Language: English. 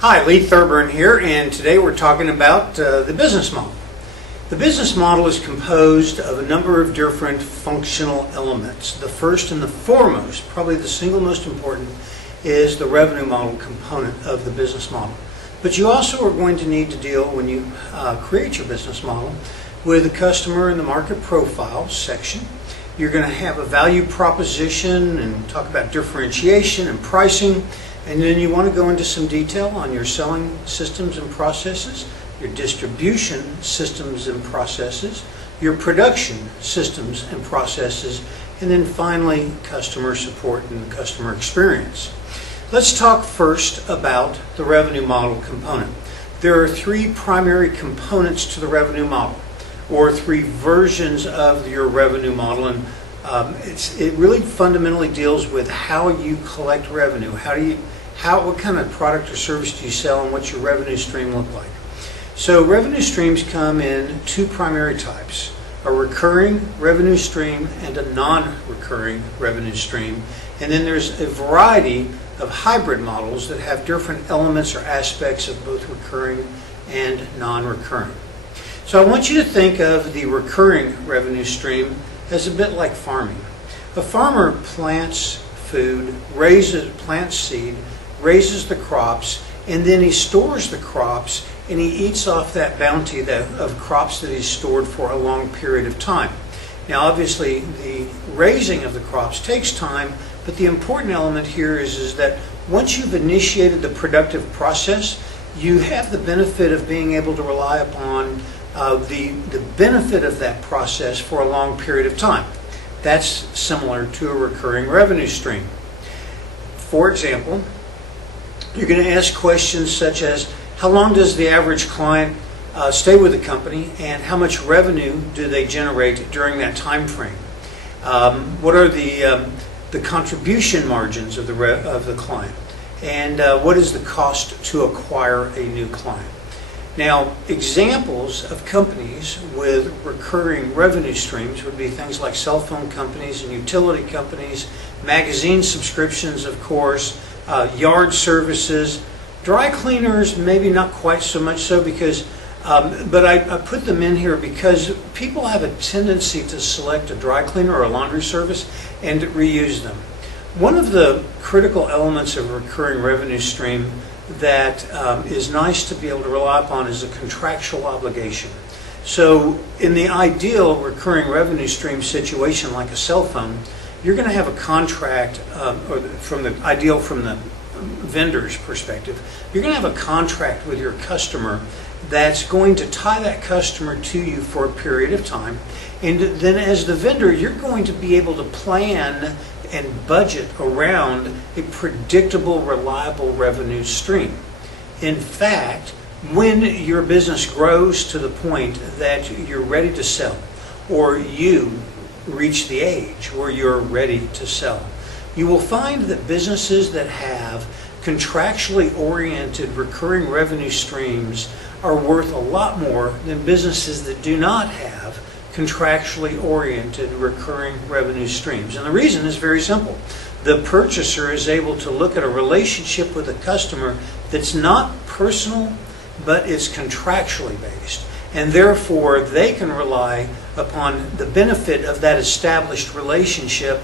Hi, Lee Thurburn here, and today we're talking about the business model. The business model is composed of a number of different functional elements. The first and the foremost, probably the single most important, is the revenue model component of the business model. But you also are going to need to deal, when you create your business model, with the customer and the market profile section. You're going to have a value proposition and talk about differentiation and pricing. And then you want to go into some detail on your selling systems and processes, your distribution systems and processes, your production systems and processes, and then finally customer support and customer experience. Let's talk first about the revenue model component. There are three primary components to the revenue model, or three versions of your revenue model, and it really fundamentally deals with how you collect revenue. What kind of product or service do you sell, and what's your revenue stream look like? So revenue streams come in two primary types: a recurring revenue stream and a non-recurring revenue stream. And then there's a variety of hybrid models that have different elements or aspects of both recurring and non-recurring. So I want you to think of the recurring revenue stream as a bit like farming. A farmer plants food, plants seed, raises the crops, and then he stores the crops, and he eats off that bounty of crops that he's stored for a long period of time. Now obviously the raising of the crops takes time, but the important element here is that once you've initiated the productive process, you have the benefit of being able to rely upon the benefit of that process for a long period of time. That's similar to a recurring revenue stream. For example, you're going to ask questions such as, how long does the average client stay with the company, and how much revenue do they generate during that time frame? What are the contribution margins of the client, and what is the cost to acquire a new client? Now, examples of companies with recurring revenue streams would be things like cell phone companies and utility companies, magazine subscriptions, of course, yard services, dry cleaners, maybe not quite so much so, because but I put them in here because people have a tendency to select a dry cleaner or a laundry service and reuse them. One of the critical elements of a recurring revenue stream that is nice to be able to rely upon is a contractual obligation. So in the ideal recurring revenue stream situation, like a cell phone, you're going to have a contract, or from the vendor's perspective, you're going to have a contract with your customer that's going to tie that customer to you for a period of time. And then as the vendor, you're going to be able to plan and budget around a predictable, reliable revenue stream. In fact, when your business grows to the point that you're ready to sell, or you reach the age where you're ready to sell, you will find that businesses that have contractually oriented recurring revenue streams are worth a lot more than businesses that do not have contractually oriented recurring revenue streams. And the reason is very simple. The purchaser is able to look at a relationship with a customer that's not personal, but is contractually based. And therefore, they can rely upon the benefit of that established relationship